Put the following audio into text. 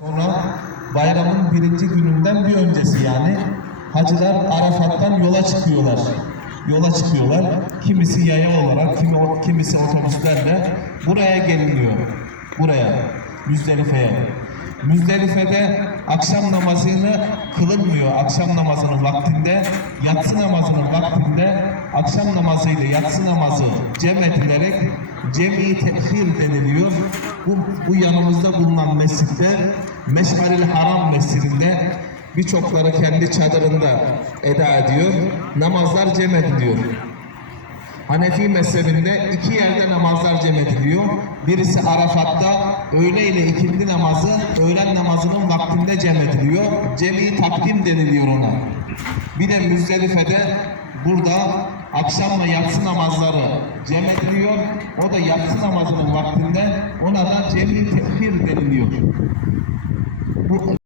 Sonra bayramın birinci gününden bir öncesi yani hacılar Arafat'tan yola çıkıyorlar. Kimisi yaya olarak, kimisi otobüslerle buraya geliniyor. Müzdelife'ye. Müzdelife'de akşam namazını kılınmıyor. Akşam namazının vaktinde, yatsı namazının vaktinde akşam namazıyla yatsı namazı cem edilerek cem-i tehir deniliyor. Bu yanımızda bulunan mescitte, Meş'aril Haram mescidinde birçokları kendi çadırında eda ediyor. Namazlar cem ediliyor. Hanefi mezhebinde iki yerde namazlar cem ediliyor. Birisi Arafat'ta öğle ile ikindi namazı öğlen namazının vaktinde cem ediliyor. Cem-i takdim deniliyor ona. Bir de Müzdelife'de burada akşam ve yatsı namazları cem ediliyor. O da yatsı namazının vaktinde ona da cem-i tehir deniliyor. Bu